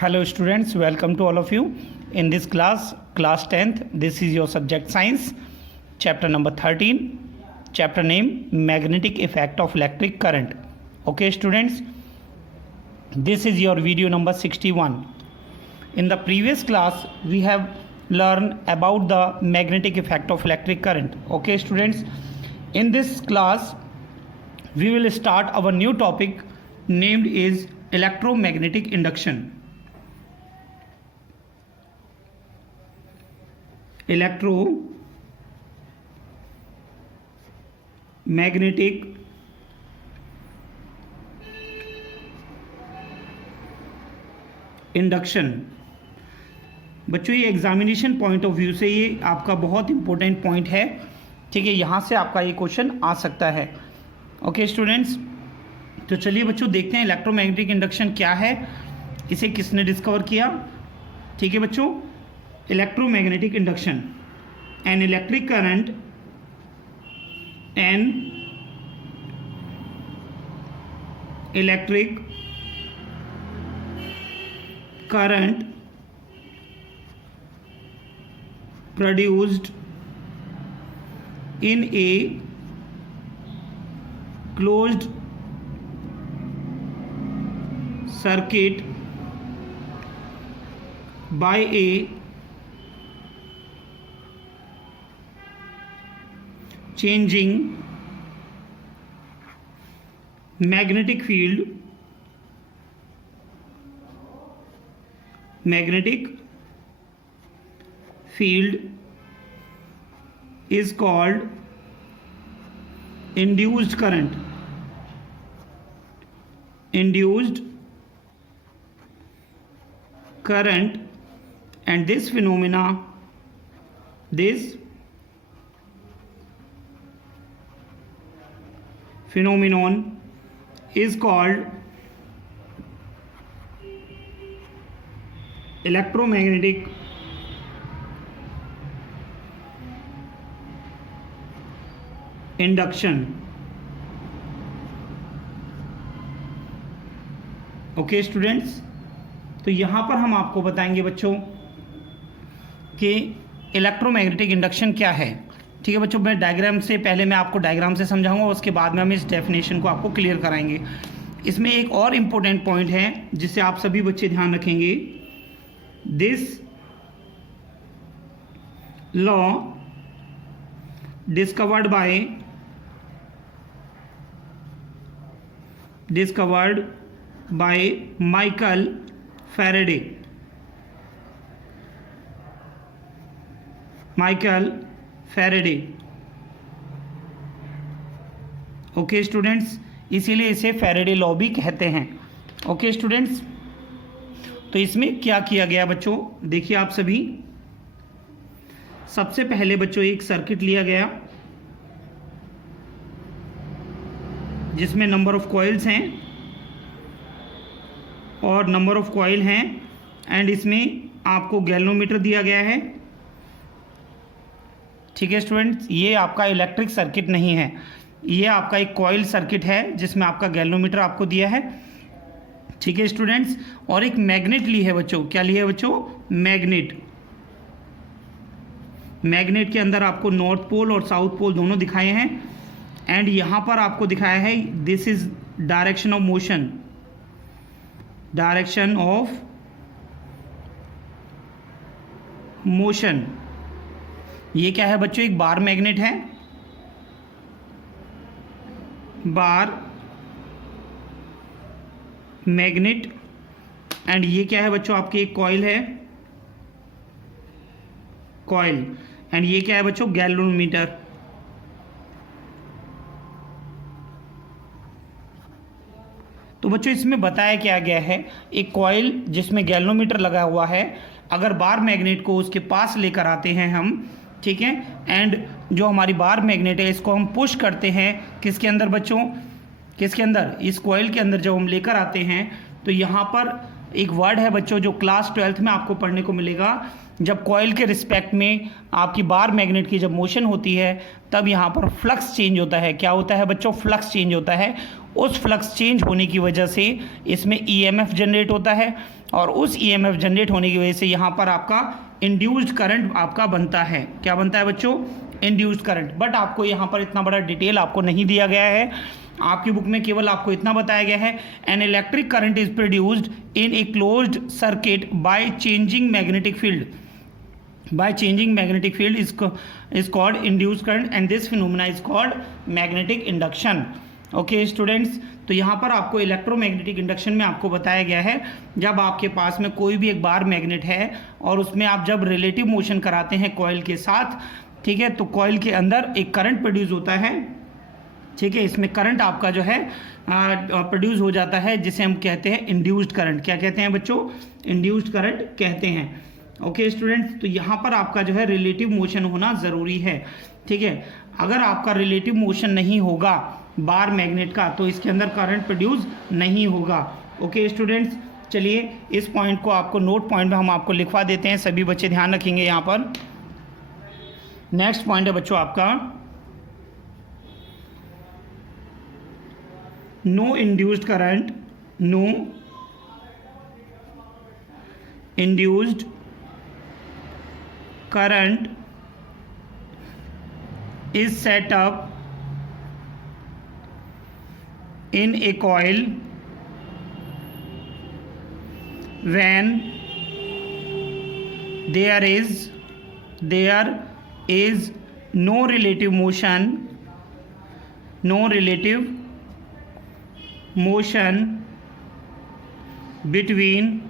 Hello students, welcome to all of you. In this class 10th, this is your subject science, chapter number 13, chapter name magnetic effect of electric current. Okay students, this is your video number 61. In the previous class, we have learned about the magnetic effect of electric current. Okay students, in this class, we will start our new topic named is electromagnetic induction. Electromagnetic induction. बच्चों ये examination point of view से ये आपका बहुत important point है, ठीक है। यहाँ से आपका ये क्वेश्चन आ सकता है। ओके स्टूडेंट्स, तो चलिए बच्चों देखते हैं इलेक्ट्रोमैग्नेटिक इंडक्शन क्या है, इसे किसने डिस्कवर किया। ठीक है बच्चों, electromagnetic induction, an electric current, an electric current produced in a closed circuit by a changing magnetic field is called induced current. And this phenomenon is called electromagnetic induction. Okay students, तो यहाँ पर हम आपको बताएंगे बच्चों कि electromagnetic induction क्या है। ठीक है बच्चों, मैं डायग्राम से पहले मैं आपको डायग्राम से समझाऊंगा, उसके बाद में हम इस डेफिनेशन को आपको क्लियर कराएंगे। इसमें एक और इम्पोर्टेंट पॉइंट है जिसे आप सभी बच्चे ध्यान रखेंगे। This law discovered by Michael Faraday. Okay students, इसीलिए इसे फैराडे लॉ भी कहते हैं। ओके स्टूडेंट्स, तो इसमें क्या किया गया बच्चों, देखिए आप सभी। सबसे पहले बच्चों एक सर्किट लिया गया जिसमें नंबर ऑफ कॉइल्स हैं और नंबर ऑफ कॉइल हैं, एंड इसमें आपको गैल्वेनोमीटर दिया गया है। ठीक है स्टूडेंट्स, ये आपका इलेक्ट्रिक सर्किट नहीं है, ये आपका एक कॉइल सर्किट है जिसमें आपका गैल्वेनोमीटर आपको दिया है। ठीक है स्टूडेंट्स, और एक मैग्नेट ली है बच्चों। क्या ली है बच्चों? मैग्नेट के अंदर आपको नॉर्थ पोल और साउथ पोल दोनों दिखाए हैं, एंड यहां पर आपको दिखाया है this is direction of motion. ये क्या है बच्चों? एक बार मैग्नेट है, बार मैग्नेट, एंड ये क्या है बच्चों? आपकी एक कॉइल है, एंड ये क्या है बच्चों? गैल्वेनोमीटर। तो बच्चों इसमें बताया क्या गया है, एक कॉइल जिसमें गैल्वेनोमीटर लगा हुआ है, अगर बार मैग्नेट को उसके पास लेकर आते हैं हम, ठीक है, एंड जो हमारी बार मैग्नेट है इसको हम पुश करते हैं किसके अंदर बच्चों? किसके अंदर? इस कॉइल के अंदर जब हम लेकर आते हैं तो यहाँ पर एक वर्ड है बच्चों जो क्लास 12th में आपको पढ़ने को मिलेगा। जब कॉइल के रिस्पेक्ट में आपकी बार मैग्नेट की जब मोशन होती है तब यहाँ पर फ्लक्स चेंज होता है। क्या होता है बच्चों? फ्लक्स चेंज होता है, उस फ्लक्स चेंज होने की वजह से इसमें ईएमएफ जनरेट होता है, और उस ईएमएफ जनरेट होने की वजह से यहाँ पर आपका इंड्यूस्ड करंट आपका बनता है। क्या बनता है बच्चों? Induced current. बट आपको यहाँ पर इतना बड़ा डिटेल आपको नहीं दिया गया है, आपकी बुक में केवल आपको इतना बताया गया है, an electric current is produced in a closed circuit by changing magnetic field. By changing magnetic field is called induced current, and this phenomena is called magnetic induction. Okay students, तो यहाँ पर आपको इलेक्ट्रोमैग्नेटिक इंडक्शन में आपको बताया गया है, जब आपके पास में कोई भी एक बार मैग्नेट है और उसमें आप जब रिलेटिव मोशन कराते हैं कॉइल के साथ, ठीक है, तो कॉइल के अंदर एक करंट प्रोड्यूस होता है, ठीक है, इसमें करंट आपका जो है प्रोड्यूस हो जाता है, जिसे हम कहते हैं इंड्यूस्ड करंट। क्या कहते हैं बच्चों? इंड्यूस्ड करंट कहते हैं। ओके स्टूडेंट्स, तो यहाँ पर आपका जो है रिलेटिव मोशन होना ज़रूरी है, ठीक है। अगर आपका रिलेटिव मोशन नहीं होगा बार मैग्नेट का, तो इसके अंदर करंट प्रोड्यूस नहीं होगा। ओके स्टूडेंट्स, चलिए इस पॉइंट को आपको नोट पॉइंट में हम आपको लिखवा देते हैं, सभी बच्चे ध्यान रखेंगे यहाँ पर। नेक्स्ट पॉइंट है बच्चों आपका no induced current, no induced current is set up in a coil when there is no relative motion between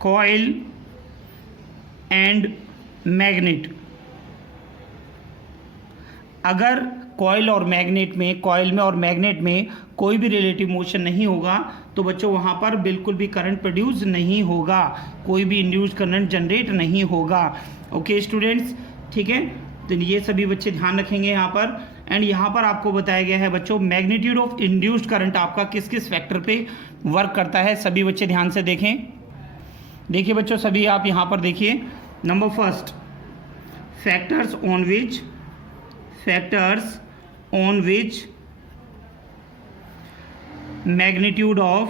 coil and magnet. अगर कॉइल और मैग्नेट में, कॉइल में और मैग्नेट में कोई भी रिलेटिव मोशन नहीं होगा, तो बच्चों वहाँ पर बिल्कुल भी करंट प्रोड्यूस नहीं होगा, कोई भी इंड्यूस्ड करंट जनरेट नहीं होगा। ओके स्टूडेंट्स, ठीक है, तो ये सभी बच्चे ध्यान रखेंगे यहाँ पर। एंड यहाँ पर आपको बताया गया है बच्चों मैग्नीट्यूड ऑफ इंड्यूस्ड करंट आपका किस किस फैक्टर पे वर्क करता है, सभी बच्चे ध्यान से देखें। देखिए बच्चों, सभी आप यहाँ पर देखिए, number first, factors on which magnitude of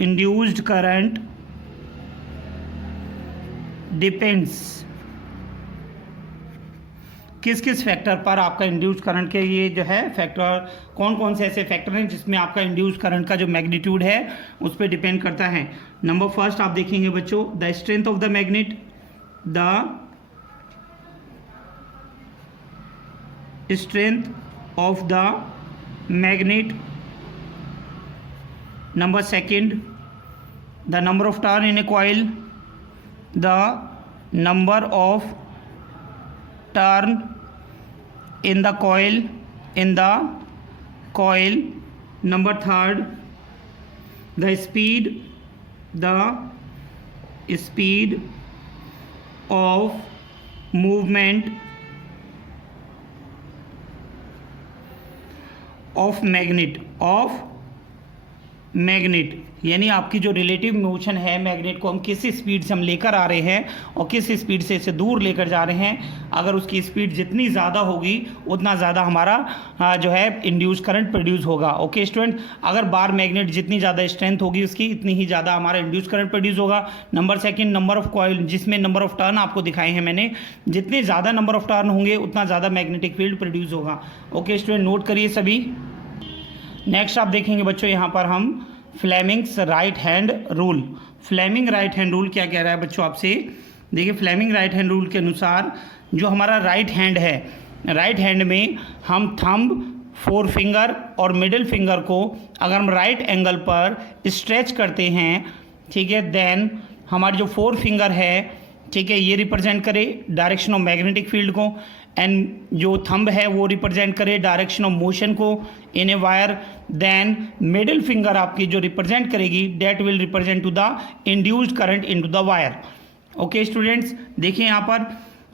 induced current depends. किस किस फैक्टर पर आपका इंड्यूस्ड करंट के ये जो है फैक्टर, कौन कौन से ऐसे फैक्टर हैं जिसमें आपका इंड्यूस्ड करंट का जो मैग्नीट्यूड है उस पर डिपेंड करता है। नंबर फर्स्ट आप देखेंगे बच्चों, the strength of the magnet, the strength of the magnet. Number second, the number of turn in A coil, the number of turn in the coil, number third, the speed of movement of magnet, यानी आपकी जो relative motion है magnet को हम किस speed से हम लेकर आ रहे हैं और किस स्पीड से इसे दूर लेकर जा रहे हैं। अगर उसकी स्पीड जितनी ज़्यादा होगी उतना ज़्यादा हमारा जो है इंड्यूस करंट प्रोड्यूस होगा। ओके स्टूडेंट, अगर बार मैग्नेट जितनी ज़्यादा स्ट्रेंथ होगी उसकी, इतनी ही ज़्यादा हमारा इंड्यूस करंट प्रोड्यूस होगा। Number second, number of coil, जिसमें नंबर ऑफ टर्न आपको दिखाए हैं मैंने, जितने ज़्यादा नंबर ऑफ टर्न होंगे उतना ज़्यादा मैग्नेटिक फील्ड प्रोड्यूस होगा। ओके स्टूडेंट, नोट करिए सभी। नेक्स्ट आप देखेंगे बच्चों यहाँ पर हम Fleming's right hand rule. Fleming right hand rule क्या कह रहा है बच्चों आपसे? देखिए, फ्लेमिंग राइट हैंड रूल के अनुसार जो हमारा राइट हैंड है, राइट हैंड में हम थंब, फोर फिंगर और मिडिल फिंगर को अगर हम राइट एंगल पर स्ट्रेच करते हैं, ठीक है, देन हमारी जो फोर फिंगर है, ठीक है, ये रिप्रेजेंट करे डायरेक्शन ऑफ मैग्नेटिक फील्ड को, एंड जो थंब है वो रिप्रेजेंट करे डायरेक्शन ऑफ मोशन को in a wire. Then middle finger आपकी जो रिप्रेजेंट करेगी that will represent to the induced current into the wire. Okay students, देखिए यहाँ पर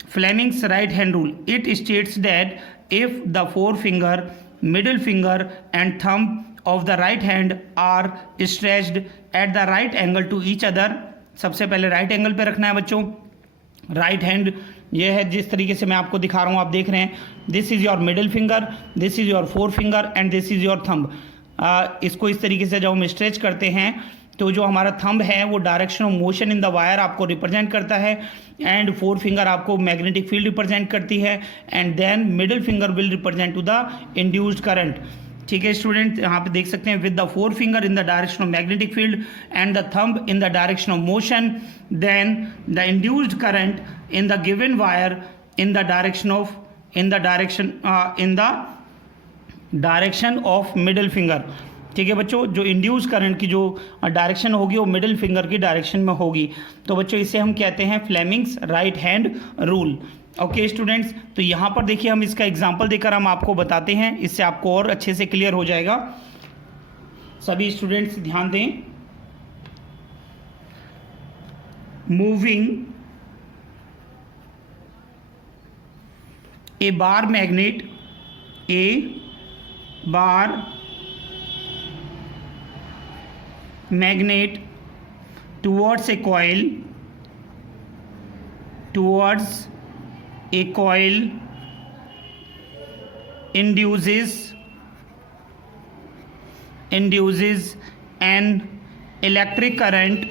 Fleming's right hand rule, it states that if the four finger, middle finger and thumb of the right hand are stretched at the right angle to each other, सबसे पहले right angle पे रखना है बच्चों। Right hand ये है जिस तरीके से मैं आपको दिखा रहा हूँ, आप देख रहे हैं, this is your middle finger, this is your four finger and this is your thumb. इसको इस तरीके से जब हम स्ट्रेच करते हैं तो जो हमारा थंब है वो direction of motion in the wire आपको रिप्रेजेंट करता है, एंड फोर फिंगर आपको मैग्नेटिक फील्ड रिप्रेजेंट करती है, and then middle finger will represent to the induced current. ठीक है स्टूडेंट, यहाँ पे देख सकते हैं, with the four finger in the direction of magnetic field and the thumb in the direction of motion, then the induced current in the given wire in the direction of middle finger. ठीक है बच्चों, जो induce current की जो direction होगी वो middle finger की direction में होगी। तो बच्चों इसे हम कहते हैं Fleming's right hand rule. Okay students, तो यहाँ पर देखिए हम इसका एग्जांपल देकर हम आपको बताते हैं, इससे आपको और अच्छे से क्लियर हो जाएगा। सभी स्टूडेंट्स ध्यान दें। Moving A bar magnet, A bar magnet towards a coil induces an electric current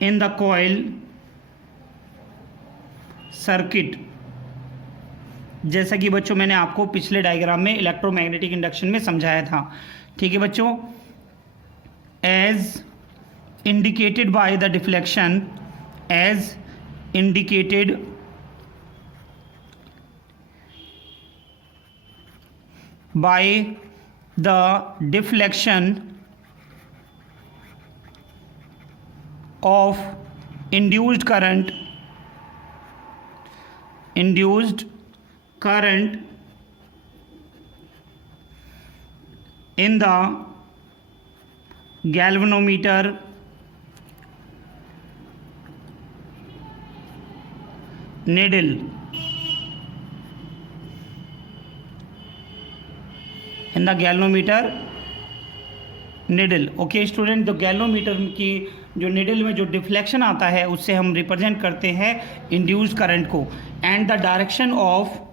in the coil circuit। जैसा कि बच्चों मैंने आपको पिछले डायग्राम में इलेक्ट्रोमैग्नेटिक इंडक्शन में समझाया था। ठीक है बच्चों, as indicated by the deflection, as indicated by the deflection of induced current in the galvanometer needle, in the galvanometer needle। Okay student, तो गैल्वोमीटर की जो निडल में जो डिफ्लेक्शन आता है उससे हम रिप्रेजेंट करते हैं इंड्यूस्ड करंट को, and the direction of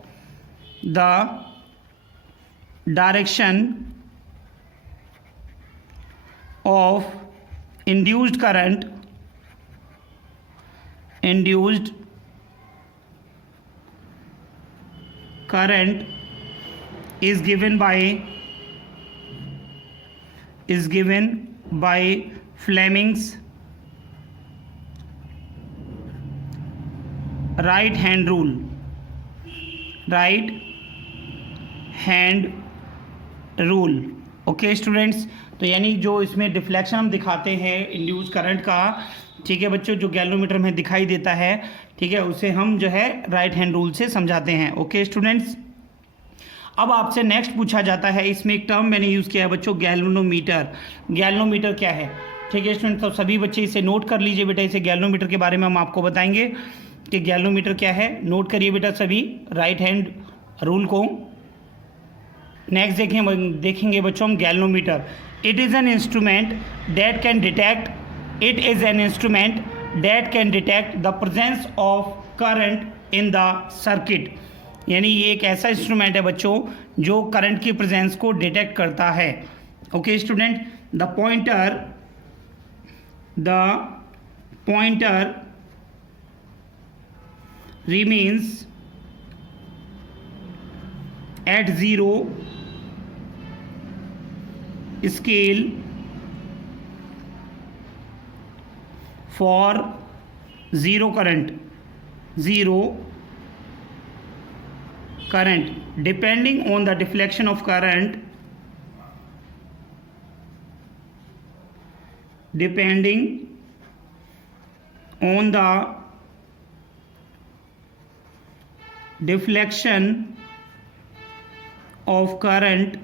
induced current is given by Fleming's right hand rule। Okay students, तो यानी जो इसमें डिफ्लेक्शन हम दिखाते हैं इंड्यूस करंट का, ठीक है बच्चों, जो गैल्वोमीटर में दिखाई देता है, ठीक है, उसे हम जो है राइट हैंड रूल से समझाते हैं। ओके स्टूडेंट्स, अब आपसे नेक्स्ट पूछा जाता है, इसमें एक टर्म मैंने यूज़ किया है बच्चों, गैल्वनोमीटर। गैल्वनोमीटर क्या है? ठीक है स्टूडेंट, तो सभी बच्चे इसे नोट कर लीजिए बेटा, इसे गैल्वनोमीटर के बारे में हम आपको बताएंगे कि गैल्वनोमीटर क्या है। नोट करिए बेटा सभी राइट हैंड रूल को। नेक्स्ट देखेंगे बच्चों हम galvanometer. It is an instrument that can detect the presence of current in the circuit. यानी ये एक ऐसा इंस्ट्रूमेंट है बच्चों जो करंट की प्रेजेंस को डिटेक्ट करता है। Okay student, the pointer remains at zero scale for zero current depending on the deflection of current, depending on the deflection of current,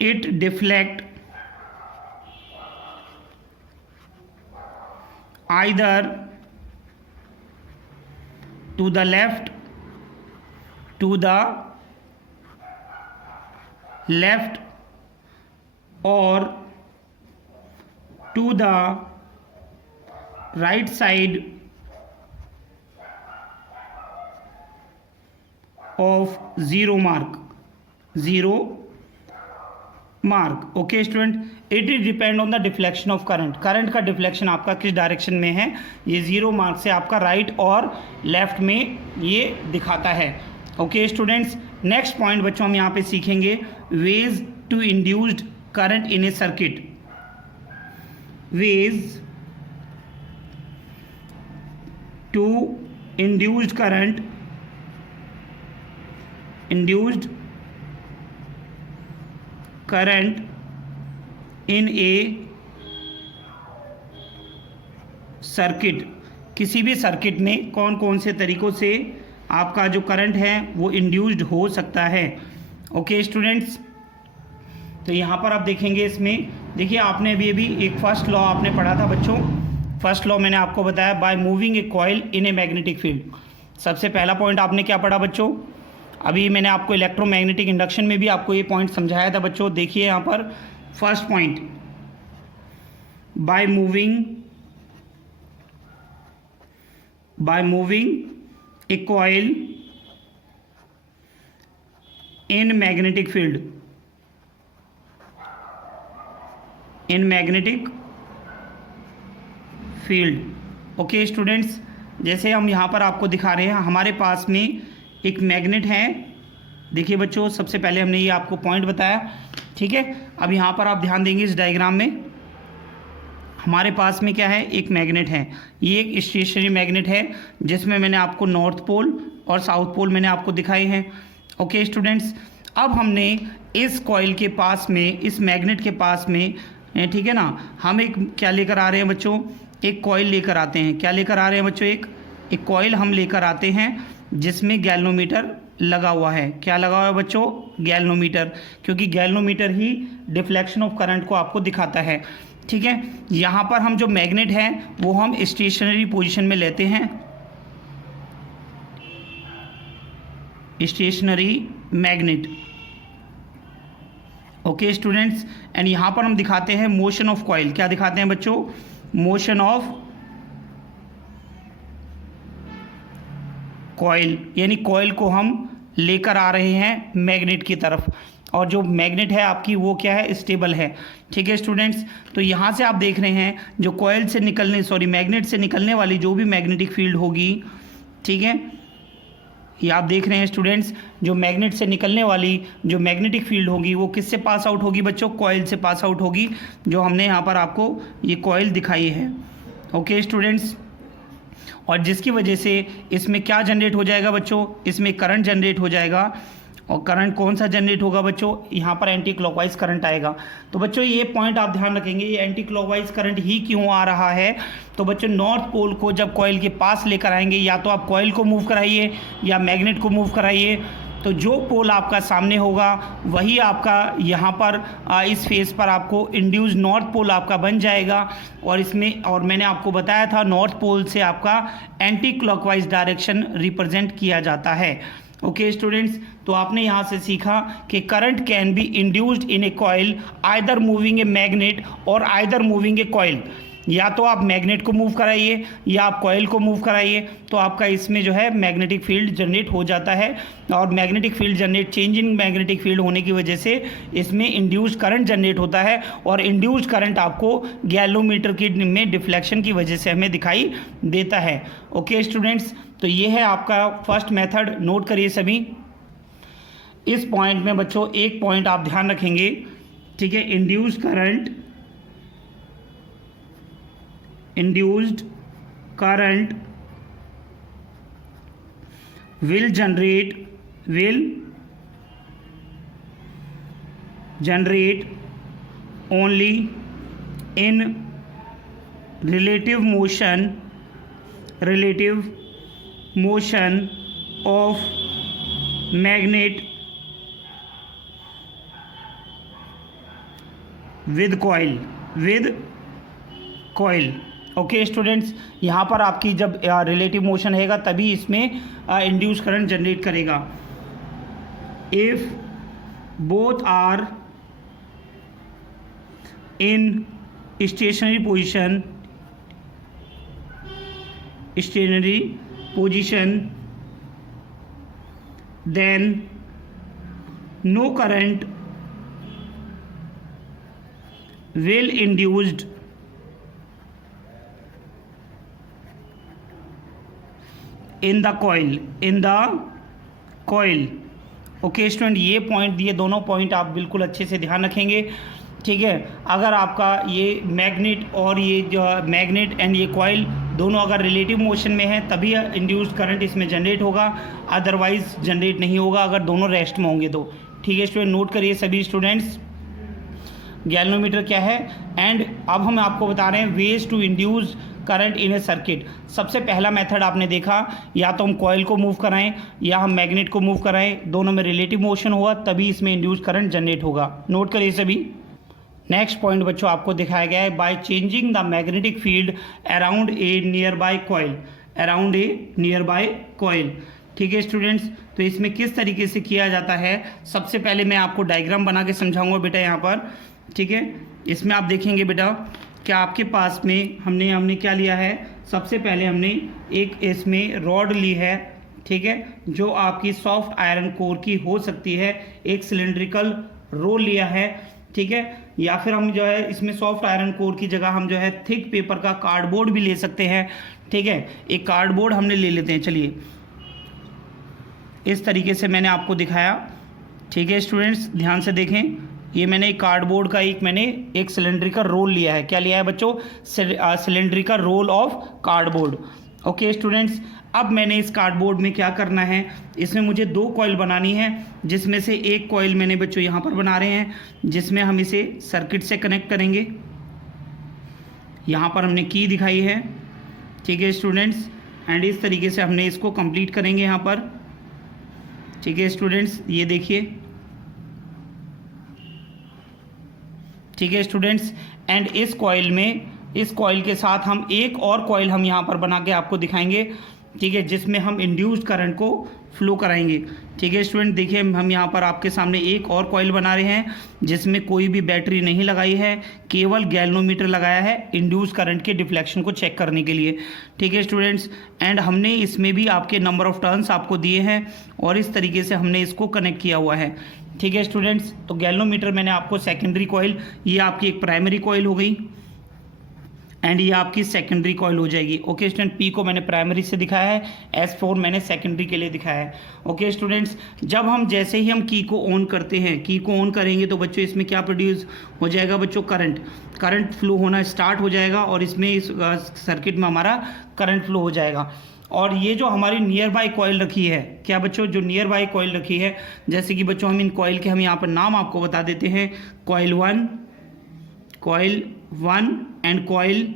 it deflect either to the left to the left or to the right side of zero mark. Okay student, it is depend on the deflection of current. Current का deflection आपका किस direction में है, ये zero mark से आपका right और left में ये दिखाता है. ओके स्टूडेंट्स, नेक्स्ट पॉइंट बच्चों हम यहाँ पे सीखेंगे ways to induced current in a circuit. ways to induced current in a circuit. किसी भी सर्किट में कौन कौन से तरीक़ों से आपका जो करंट है वो इंड्यूस्ड हो सकता है. ओके स्टूडेंट्स, तो यहाँ पर आप देखेंगे, इसमें देखिए आपने अभी एक फर्स्ट लॉ आपने पढ़ा था बच्चों. फर्स्ट लॉ मैंने आपको बताया, by moving A coil in a magnetic field. सबसे पहला पॉइंट आपने क्या पढ़ा बच्चों, अभी मैंने आपको इलेक्ट्रोमैग्नेटिक इंडक्शन में भी आपको ये पॉइंट समझाया था बच्चों. देखिए यहाँ पर first point, by moving A coil in magnetic field. Okay students, जैसे हम यहाँ पर आपको दिखा रहे हैं, हमारे पास में एक मैग्नेट है. देखिए बच्चों, सबसे पहले हमने ये आपको पॉइंट बताया, ठीक है. अब यहाँ पर आप ध्यान देंगे, इस डायग्राम में हमारे पास में क्या है, एक मैग्नेट है. ये एक स्टेशनरी मैग्नेट है जिसमें मैंने आपको नॉर्थ पोल और साउथ पोल मैंने आपको दिखाए हैं. ओके स्टूडेंट्स, अब हमने इस कॉइल के पास में, इस मैग्नेट के पास में, ठीक है ना, हम एक क्या लेकर आ रहे हैं बच्चों, एक कॉइल लेकर आते हैं. क्या लेकर आ रहे हैं बच्चों, एक कॉइल हम लेकर आते हैं जिसमें गैल्वेनोमीटर लगा हुआ है. क्या लगा हुआ है बच्चों, गैल्वेनोमीटर, क्योंकि galvanometer he deflection of current को आपको दिखाता है. ठीक है, यहाँ पर हम जो मैग्नेट है वो हम स्टेशनरी पोजीशन में लेते हैं, stationary magnet. Okay students, and यहाँ पर हम दिखाते हैं मोशन ऑफ कॉइल. क्या दिखाते हैं बच्चों, मोशन ऑफ कॉइल, यानी कॉइल को हम लेकर आ रहे हैं मैग्नेट की तरफ, और जो मैग्नेट है आपकी वो क्या है, स्टेबल है. ठीक है स्टूडेंट्स, तो यहाँ से आप देख रहे हैं जो कॉइल से मैग्नेट से निकलने वाली जो भी मैग्नेटिक फील्ड होगी, ठीक है, ये आप देख रहे हैं स्टूडेंट्स, जो मैग्नेट से निकलने वाली जो मैग्नेटिक फील्ड होगी वो किससे पास आउट होगी बच्चों, कॉइल से पास आउट होगी, जो हमने यहाँ पर आपको ये कॉइल दिखाई है. ओके स्टूडेंट्स, और जिसकी वजह से इसमें क्या जनरेट हो जाएगा बच्चों, इसमें करंट जनरेट हो जाएगा. और करंट कौन सा जनरेट होगा बच्चों, यहाँ पर एंटी क्लॉकवाइज करंट आएगा. तो बच्चों ये पॉइंट आप ध्यान रखेंगे, ये एंटी क्लॉकवाइज करंट ही क्यों आ रहा है. तो बच्चों नॉर्थ पोल को जब कॉइल के पास लेकर आएंगे, या तो आप कॉइल को मूव कराइए या मैग्नेट को मूव कराइए, तो जो पोल आपका सामने होगा वही आपका यहाँ पर इस फेस पर आपको इंड्यूस नॉर्थ पोल आपका बन जाएगा. और इसमें, और मैंने आपको बताया था, नॉर्थ पोल से आपका एंटी क्लॉकवाइज डायरेक्शन रिप्रेजेंट किया जाता है. ओके स्टूडेंट्स, तो आपने यहाँ से सीखा कि current can be induced in A coil either moving a magnet और आइदर मूविंग ए कॉइल. या तो आप मैग्नेट को मूव कराइए या आप कॉइल को मूव कराइए, तो आपका इसमें जो है मैग्नेटिक फील्ड जनरेट हो जाता है. और magnetic field generate, change in magnetic field होने की वजह से इसमें इंड्यूस्ड करंट जनरेट होता है. और इंड्यूस्ड करंट आपको गैल्वेनोमीटर की में डिफ्लेक्शन की वजह से हमें दिखाई देता है. ओके स्टूडेंट्स, तो ये है आपका फर्स्ट मेथड, नोट करिए सभी. इस पॉइंट में बच्चों एक पॉइंट आप ध्यान रखेंगे, ठीक है, induced current will generate only in relative motion of magnet with coil. Okay students, यहाँ पर आपकी जब रिलेटिव मोशन रहेगा तभी इसमें इंड्यूस करंट जनरेट करेगा. if both are in stationary position, then no current will induced in the coil। Okay student, ये point, ये दोनों पॉइंट आप बिल्कुल अच्छे से ध्यान रखेंगे, ठीक है। अगर आपका ये मैग्नेट और ये जो मैग्नेट एंड ये कॉइल दोनों अगर रिलेटिव मोशन में है तभी इंड्यूस्ड करंट इसमें जनरेट होगा, अदरवाइज जनरेट नहीं होगा अगर दोनों रेस्ट में होंगे तो, ठीक है स्टूडेंट। नोट करिए सभी स्टूडेंट्स, गैल्वेनोमीटर क्या है। एंड अब हम आपको बता रहे हैं ways to induce current in a circuit. सबसे पहला मेथड आपने देखा, या तो हम कॉइल को मूव कराएं या हम मैग्नेट को मूव कराएं, दोनों में रिलेटिव मोशन हुआ तभी इसमें इंड्यूस करंट जनरेट होगा। नोट करिए सभी। नेक्स्ट पॉइंट बच्चों आपको दिखाया गया है, by changing the magnetic field around a near by coil, ठीक है स्टूडेंट्स। तो इसमें किस तरीके से किया जाता है, सबसे पहले मैं आपको डायग्राम बना के समझाऊंगा बेटा यहाँ पर, ठीक है। इसमें आप देखेंगे बेटा कि आपके पास में हमने क्या लिया है, सबसे पहले हमने एक इसमें रॉड ली है, ठीक है, जो आपकी सॉफ्ट आयरन कोर की हो सकती है। एक सिलेंड्रिकल रोल लिया है, ठीक है, या फिर हम जो है इसमें सॉफ्ट आयरन कोर की जगह हम जो है थिक पेपर का कार्डबोर्ड भी ले सकते हैं, ठीक है। एक कार्डबोर्ड हमने ले लेते हैं, चलिए इस तरीके से मैंने आपको दिखाया, ठीक है स्टूडेंट्स, ध्यान से देखें। ये मैंने एक कार्डबोर्ड का एक सिलेंड्रिकल रोल लिया है। क्या लिया है बच्चों? Cylindrical roll of cardboard. Okay students, अब मैंने इस कार्डबोर्ड में क्या करना है, इसमें मुझे 2 कॉइल बनानी है, जिसमें से एक कॉइल मैंने बच्चों यहाँ पर बना रहे हैं, जिसमें हम इसे सर्किट से कनेक्ट करेंगे। यहाँ पर हमने की दिखाई है, ठीक है स्टूडेंट्स, एंड इस तरीके से हमने इसको कंप्लीट करेंगे यहाँ पर, ठीक है स्टूडेंट्स, ये देखिए, ठीक है स्टूडेंट्स। एंड इस कॉइल के साथ हम एक और कॉइल हम यहाँ पर बना के आपको दिखाएंगे, ठीक है, जिसमें हम इंड्यूस्ड करंट को फ्लो कराएंगे, ठीक है स्टूडेंट। देखिए हम यहाँ पर आपके सामने एक और कॉइल बना रहे हैं, जिसमें कोई भी बैटरी नहीं लगाई है, केवल गैल्वेनोमीटर लगाया है इंड्यूस्ड करंट के डिफ्लेक्शन को चेक करने के लिए, ठीक है स्टूडेंट्स। एंड हमने इसमें भी आपके नंबर ऑफ टर्न्स आपको दिए हैं और इस तरीके से हमने इसको कनेक्ट किया हुआ है, ठीक है स्टूडेंट्स। तो गैल्वेनोमीटर मैंने आपको सेकेंडरी कॉइल, ये आपकी एक प्राइमरी कॉइल हो गई एंड ये आपकी सेकेंडरी कॉइल हो जाएगी। ओके स्टूडेंट, पी को मैंने प्राइमरी से दिखाया है, S4 मैंने सेकेंडरी के लिए दिखाया है। ओके स्टूडेंट्स, जब हम जैसे ही हम की को ऑन करते हैं, की को ऑन करेंगे तो बच्चों इसमें क्या प्रोड्यूस हो जाएगा बच्चों? करंट फ्लो होना स्टार्ट हो जाएगा और इसमें इस सर्किट में हमारा करंट फ्लो हो जाएगा। और ये जो हमारी नियर बाय कॉइल रखी है, क्या बच्चों, जो नियर बाय कॉइल रखी है, जैसे कि बच्चों हम इन कॉइल के हम यहाँ पर नाम आपको बता देते हैं, कॉइल 1 एंड कॉइल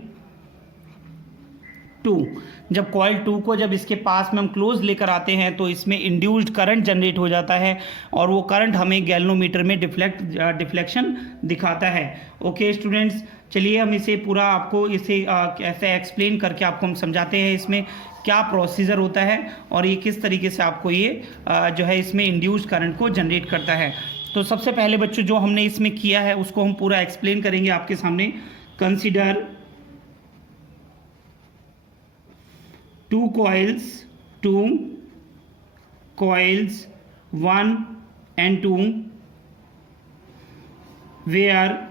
2। जब कॉइल 2 को जब इसके पास में हम क्लोज लेकर आते हैं तो इसमें इंड्यूस्ड करंट जनरेट हो जाता है और वो करंट हमें गैल्वेनोमीटर में डिफ्लेक्शन दिखाता है। ओके स्टूडेंट्स, चलिए हम इसे पूरा आपको इसे ऐसे एक्सप्लेन करके आपको हम समझाते हैं इसमें क्या प्रोसीजर होता है और ये किस तरीके से आपको ये जो है इसमें इंड्यूस्ड करंट को जनरेट करता है। तो सबसे पहले बच्चों जो हमने इसमें किया है उसको हम पूरा एक्सप्लेन करेंगे आपके सामने। Consider 2 coils 1 and 2 where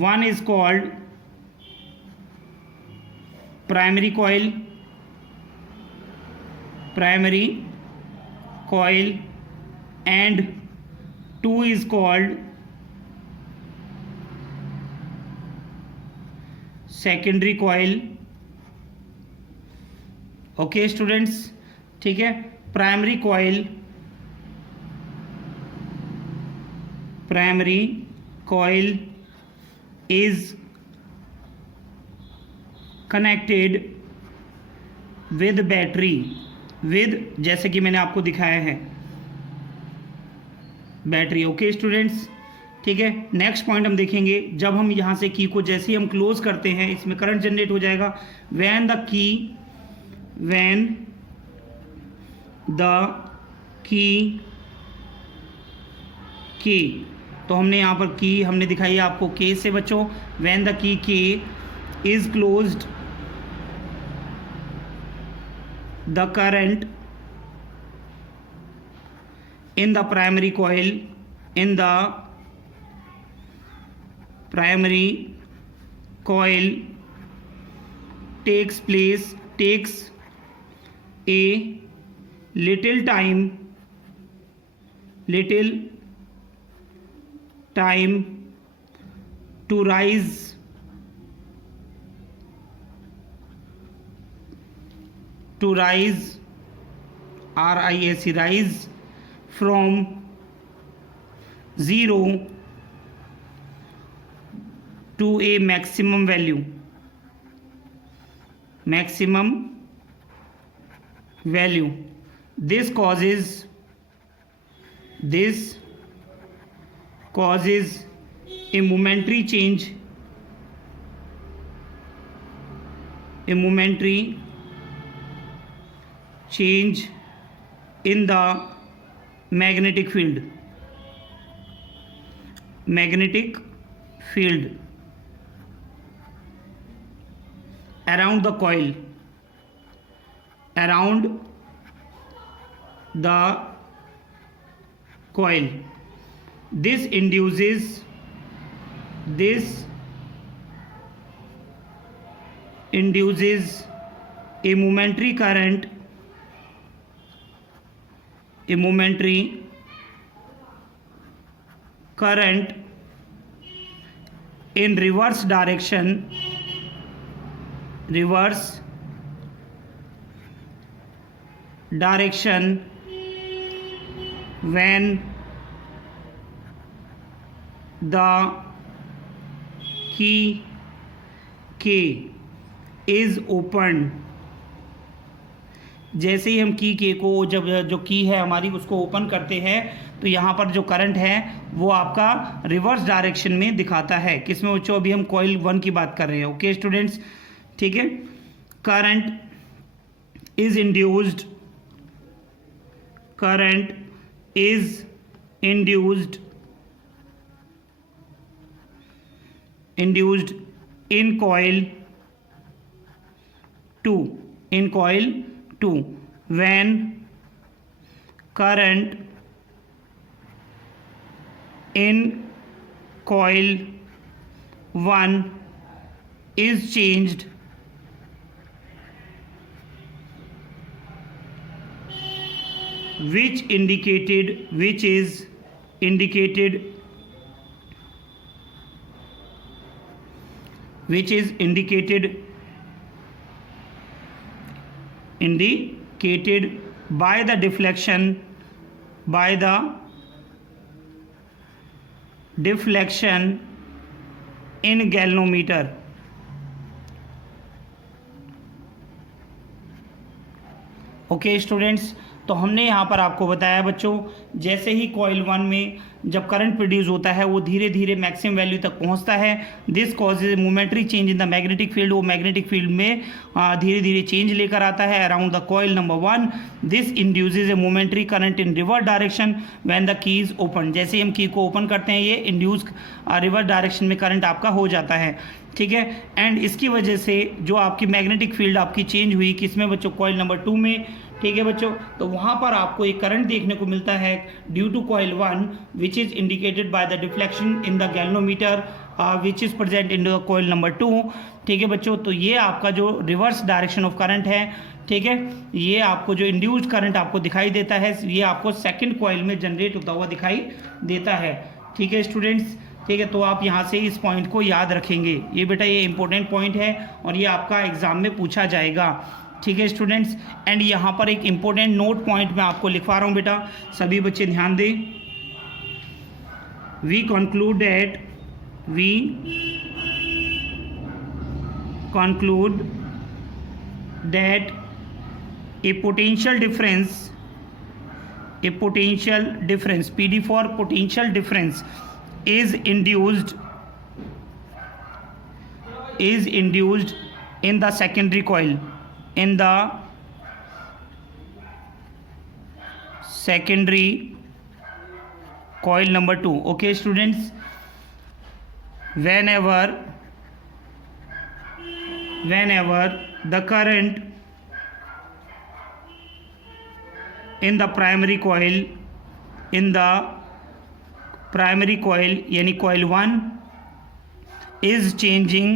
one is called primary coil and 2 is called secondary coil। Okay students, ठीक है, primary coil is connected with battery, जैसे कि मैंने आपको दिखाया है बैटरी। ओके स्टूडेंट्स, ठीक है। नेक्स्ट पॉइंट हम देखेंगे, जब हम यहाँ से की को जैसे ही हम क्लोज करते हैं इसमें करंट जनरेट हो जाएगा। when the की के, तो हमने यहाँ पर की हमने दिखाई है आपको के से बच्चों। व्हेन द की के is closed the current in the primary coil takes a little time to rise rise from 0 to a maximum value. This causes a momentary change in the magnetic field around the coil. This induces a momentary current in reverse direction when the key K is opened. जैसे ही हम की के को जब जो की है हमारी उसको ओपन करते हैं तो यहाँ पर जो करंट है वो आपका रिवर्स डायरेक्शन में दिखाता है। किसमें बच्चों? अभी हम कॉइल 1 की बात कर रहे हैं। ओके स्टूडेंट्स, ठीक है। Current is induced in coil 2 when current in coil 1 is changed which is indicated by the deflection in galvanometer. Okay students, तो हमने यहाँ पर आपको बताया बच्चों, जैसे ही कॉइल 1 में जब करंट प्रोड्यूस होता है वो धीरे धीरे मैक्सिमम वैल्यू तक पहुँचता है। This causes momentary change in the magnetic field. वो मैग्नेटिक फील्ड में धीरे धीरे चेंज लेकर आता है around the coil number 1। This induces A momentary current in reverse direction when the key is open. जैसे ही हम की को ओपन करते हैं ये इंड्यूस रिवर्स डायरेक्शन में करंट आपका हो जाता है, ठीक है। एंड इसकी वजह से जो आपकी मैग्नेटिक फील्ड आपकी चेंज हुई किसमें बच्चों? कॉइल नंबर 2 में, ठीक है बच्चों। तो वहाँ पर आपको एक करंट देखने को मिलता है due to coil 1 which is indicated by the deflection in the galvanometer which is present in the coil number 2, ठीक है बच्चों। तो ये आपका जो रिवर्स डायरेक्शन ऑफ करंट है, ठीक है, ये आपको जो इंड्यूस्ड करंट आपको दिखाई देता है ये आपको सेकेंड कॉइल में जनरेट होता हुआ दिखाई देता है, ठीक है स्टूडेंट्स, ठीक है। तो आप यहाँ से इस पॉइंट को याद रखेंगे। ये बेटा ये इंपॉर्टेंट पॉइंट है और ये आपका एग्जाम में पूछा जाएगा, ठीक है स्टूडेंट्स। एंड यहाँ पर एक इंपॉर्टेंट नोट पॉइंट मैं आपको लिखवा रहा हूँ बेटा, सभी बच्चे ध्यान दें। We conclude that a potential difference, PD for potential difference is induced in the secondary coil, secondary coil number 2. Okay students, whenever the current in the primary coil यानी coil 1 is changing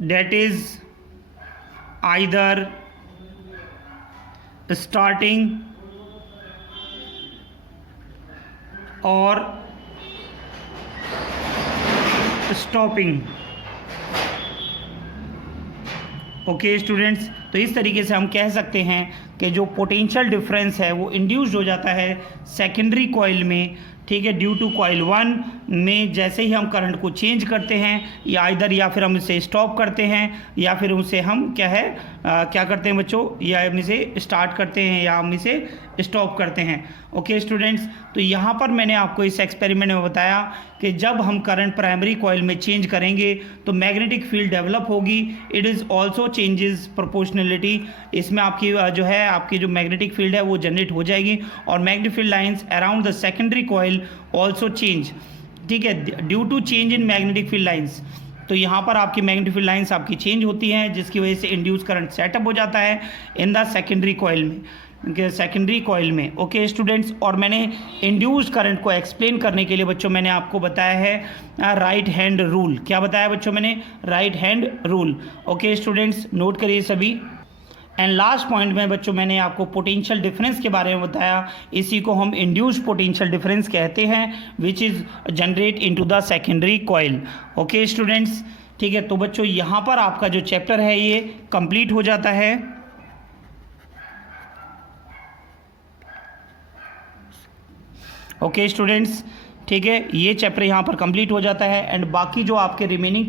that is either starting और stopping. Okay students, तो इस तरीके से हम कह सकते हैं कि जो पोटेंशियल डिफरेंस है वो इंड्यूस्ड हो जाता है सेकेंडरी कॉइल में, ठीक है, ड्यू टू कॉइल 1 में जैसे ही हम करंट को चेंज करते हैं या फिर हम इसे स्टॉप करते हैं या फिर उसे हम क्या करते हैं बच्चों, या हम इसे स्टार्ट करते हैं या हम इसे स्टॉप करते हैं. ओके स्टूडेंट्स, तो यहाँ पर मैंने आपको इस एक्सपेरिमेंट में बताया कि जब हम करंट प्राइमरी कॉइल में चेंज करेंगे तो मैग्नेटिक फील्ड डेवलप होगी. It is also changes proportionality. इसमें आपकी जो मैग्नेटिक फील्ड है वो जनरेट हो जाएगी और magnetic field lines around the secondary coil also change, ठीक है, due to change in magnetic field lines. तो यहाँ पर आपकी मैग्नेटिक फील्ड लाइंस आपकी चेंज होती हैं जिसकी वजह से इंड्यूस करंट सेटअप हो जाता है इन द सेकेंडरी कॉइल में. ओके स्टूडेंट्स, और मैंने इंड्यूस्ड करंट को एक्सप्लेन करने के लिए बच्चों मैंने आपको बताया है राइट हैंड रूल. क्या बताया बच्चों मैंने? Right hand rule. Okay students, note करिए सभी. एंड लास्ट पॉइंट में बच्चों मैंने आपको पोटेंशियल डिफरेंस के बारे में बताया. इसी को हम इंड्यूस्ड पोटेंशियल डिफरेंस कहते हैं which is generate into the secondary coil. Okay students, ठीक है, तो बच्चों यहाँ पर आपका जो चैप्टर है ये कंप्लीट हो जाता है. ओके स्टूडेंट्स, ठीक है, ये चैप्टर यहाँ पर कंप्लीट हो जाता है. एंड बाकी जो आपके रिमेनिंग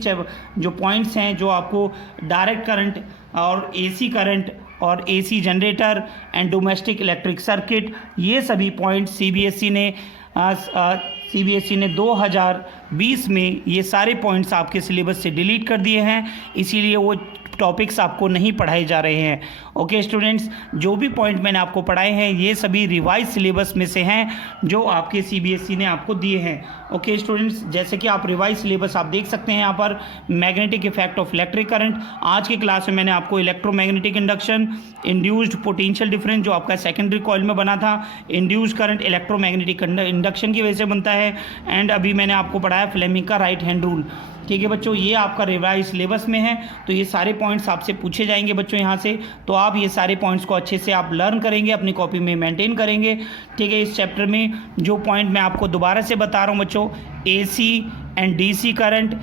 जो पॉइंट्स हैं जो आपको डायरेक्ट करंट और एसी करंट और AC generator and domestic electric circuit, ये सभी पॉइंट सीबीएसई ने 2020 में ये सारे पॉइंट्स आपके सिलेबस से डिलीट कर दिए हैं, इसीलिए वो टॉपिक्स आपको नहीं पढ़ाए जा रहे हैं. ओके स्टूडेंट्स, जो भी पॉइंट मैंने आपको पढ़ाए हैं ये सभी रिवाइज सिलेबस में से हैं जो आपके सीबीएसई ने आपको दिए हैं. ओके स्टूडेंट्स, जैसे कि आप रिवाइज सिलेबस आप देख सकते हैं यहाँ पर, magnetic effect of electric current. आज की क्लास में मैंने आपको electromagnetic induction, induced potential difference जो आपका सेकेंडरी कॉइल में बना था, इंड्यूस्ड करंट इलेक्ट्रोमैग्नेटिक इंडक्शन की वजह से बनता है, एंड अभी मैंने आपको पढ़ाया फ्लेमिंग का राइट हैंड रूल. ठीक है बच्चों, ये आपका रिवाइज सिलेबस में है, तो ये सारे पॉइंट्स आपसे पूछे जाएंगे बच्चों यहाँ से, तो आप ये सारे पॉइंट्स को अच्छे से आप लर्न करेंगे, अपनी कॉपी में मेंटेन करेंगे. ठीक है, इस चैप्टर में जो पॉइंट मैं आपको दोबारा से बता रहा हूँ बच्चों, AC and DC current,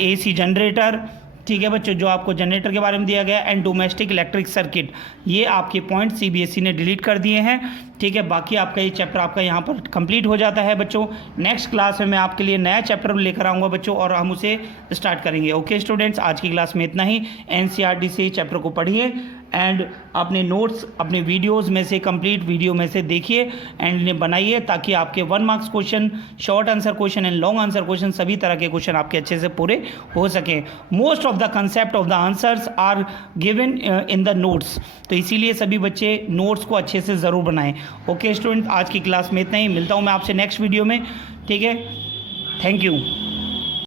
AC generator, ठीक है बच्चों, जो आपको जनरेटर के बारे में दिया गया, एंड डोमेस्टिक इलेक्ट्रिक सर्किट, ये आपके पॉइंट सीबीएसई ने डिलीट कर दिए हैं. ठीक है, बाकी आपका ये चैप्टर आपका यहाँ पर कंप्लीट हो जाता है बच्चों. नेक्स्ट क्लास में मैं आपके लिए नया चैप्टर लेकर आऊँगा बच्चों और हम उसे स्टार्ट करेंगे. ओके स्टूडेंट्स, आज की क्लास में इतना ही. एनसीईआरटी से चैप्टर को पढ़िए एंड अपने नोट्स अपने वीडियोस में से कंप्लीट वीडियो में से देखिए एंड इन्हें बनाइए, ताकि आपके 1 marks question, short answer question and long answer question, सभी तरह के क्वेश्चन आपके अच्छे से पूरे हो सकें. Most of the concept of the answers are given in the notes, तो इसीलिए सभी बच्चे नोट्स को अच्छे से ज़रूर बनाएं. ओके स्टूडेंट, आज की क्लास में इतना ही. मिलता हूँ मैं आपसे नेक्स्ट वीडियो में. ठीक है, थैंक यू.